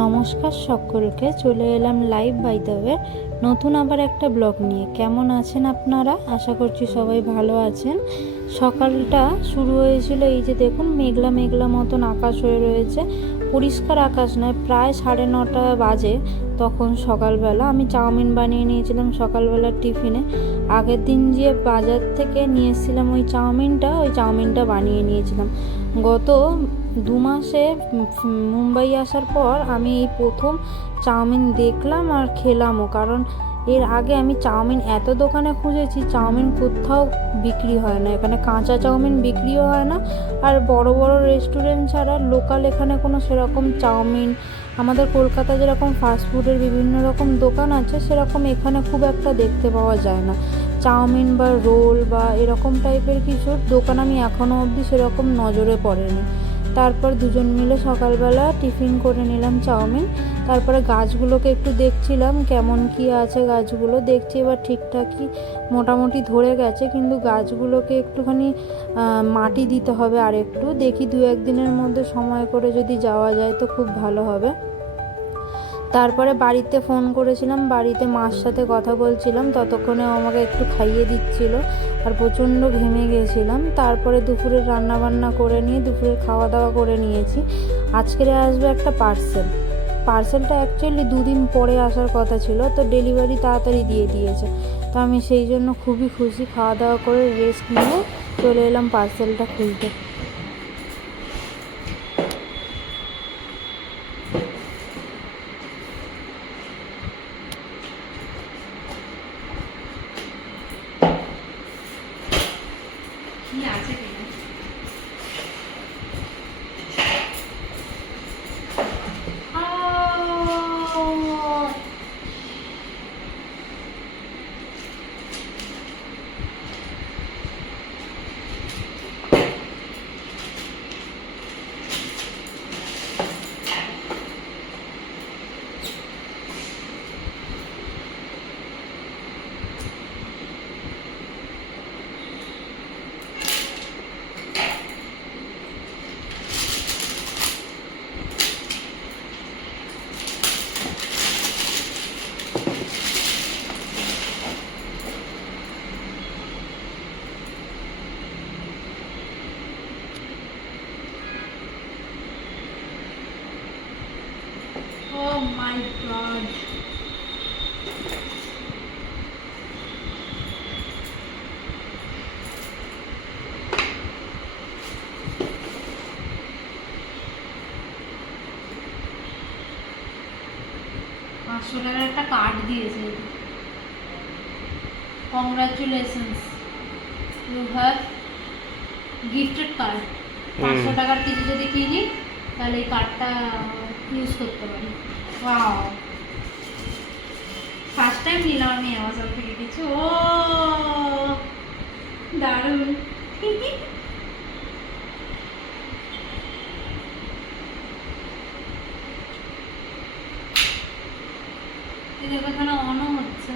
নমস্কার সকলকে, চলে এলাম লাইভ বাই তবে নতুন আবার একটা ব্লগ নিয়ে। কেমন আছেন আপনারা? আশা করছি সবাই ভালো আছেন। সকালটা শুরু হয়েছিল এই যে দেখুন, মেঘলা মেঘলা মতন আকাশ হয়ে রয়েছে। পরিষ্কার আকাশ নয়, প্রায় সাড়ে নটা বাজে তখন সকালবেলা। আমি চাউমিন বানিয়ে নিয়েছিলাম সকালবেলার টিফিনে। আগের দিন যে বাজার থেকে নিয়ে এসেছিলাম ওই চাউমিনটা ওই চাউমিনটা বানিয়ে নিয়েছিলাম। গত দু মাসে মুম্বাই আসার পর আমি এই প্রথম চাউমিন দেখলাম আর খেলামও। কারণ এর আগে আমি চাউমিন এত দোকানে খুঁজেছি, চাউমিন কোথাও বিক্রি হয় না। এখানে কাঁচা চাউমিন বিক্রিও হয় না আর বড় বড় রেস্টুরেন্ট ছাড়া লোকাল এখানে কোনো সেরকম চাউমিন, আমাদের কলকাতা যেরকম ফাস্টফুডের বিভিন্ন রকম দোকান আছে, সেরকম এখানে খুব একটা দেখতে পাওয়া যায় না। চাউমিন বা রোল বা এরকম টাইপের কিছুর দোকান আমি এখনও অবধি সেরকম নজরে পড়েনি। তারপর দুজন মিলে সকালবেলা টিফিন করে নিলাম চাউমিন। তারপরে গাছগুলোকে একটু দেখছিলাম, কেমন কি আছে গাছগুলো। দেখছি এবার ঠিকঠাকই মোটামুটি ধরে গেছে, কিন্তু গাছগুলোকে একটুখানি মাটি দিতে হবে আর একটু দেখি দু একদিনের মধ্যে সময় করে যদি যাওয়া যায় তো খুব ভালো হবে। তারপরে বাড়িতে ফোন করেছিলাম, বাড়িতে মার সাথে কথা বলছিলাম, ততক্ষণে আমাকে একটু খাইয়ে দিচ্ছিল। আর প্রচণ্ড ঘেমে গিয়েছিলাম। তারপরে দুপুরের রান্নাবান্না করে নিয়ে দুপুরের খাওয়া দাওয়া করে নিয়েছি। আজকের আসবে একটা পার্সেল। পার্সেলটা অ্যাকচুয়ালি দুদিন পরে আসার কথা ছিল, তো ডেলিভারি তাড়াতাড়ি দিয়ে দিয়েছে। তো আমি সেই জন্য খুবই খুশি খাওয়া দাওয়া করে রেস্ট নিয়ে চলে এলাম পার্সেলটা খুলতে। কি আছে কি না? আহ! My god. পাঁচশো টাকার একটা কার্ড দিয়েছে। Congratulations you have gifted card পাঁচশো টাকার কিছু যদি কিনি তাহলে এই কার্ডটা ইউজ করতে পারি। ওয়াও ফার্স্ট টাইম নিলাম আমি অ্যামাজন থেকে কিছু। ও দারুণ। এখানে অনও হচ্ছে।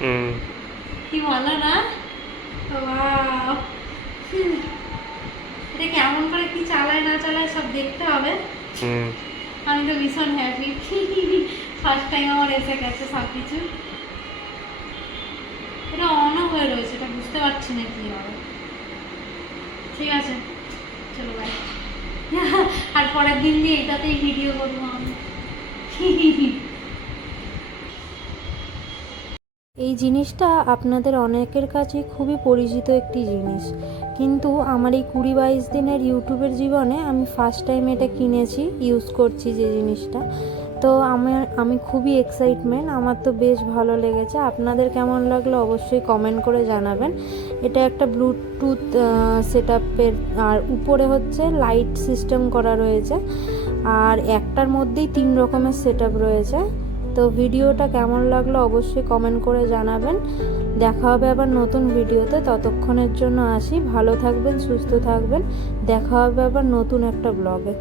হুম। কি ভালো না। এটা কেমন করে কি চালায় না চালায় সব দেখতে হবে হুম আমি তো ভীষণ হ্যাপি ফার্স্ট টাইম আমার এসে গেছে সব কিছু এটা অনও হয়ে রয়েছে এটা বুঝতে পারছি না কি হবে ঠিক আছে চলো বাই আর পরের দিন দিয়ে এটাতেই ভিডিও করব আমি। এই জিনিসটা আপনাদের অনেকের কাছে খুবই পরিচিত একটি জিনিস। কিন্তু আমার এই কুড়ি বাইশ দিনের ইউটিউবের জীবনে আমি ফার্স্ট টাইম এটা কিনেছি ইউজ করছি যে জিনিসটা। তো আমার আমি খুবই এক্সাইটমেন্ট আমার তো বেশ ভালো লেগেছে। আপনাদের কেমন লাগল অবশ্যই কমেন্ট করে জানাবেন। এটা একটা ব্লুটুথ সেট আপের আর উপরে হচ্ছে লাইট সিস্টেম করা রয়েছে। আর একটার মধ্যেই তিন রকমের সেট রয়েছে। তো ভিডিওটা কেমন লাগল অবশ্যই কমেন্ট করে জানাবেন। দেখা হবে আবার নতুন ভিডিওতে। ততক্ষণের জন্য আসি। ভালো থাকবেন, সুস্থ থাকবেন। দেখা হবে আবার নতুন একটা ব্লগে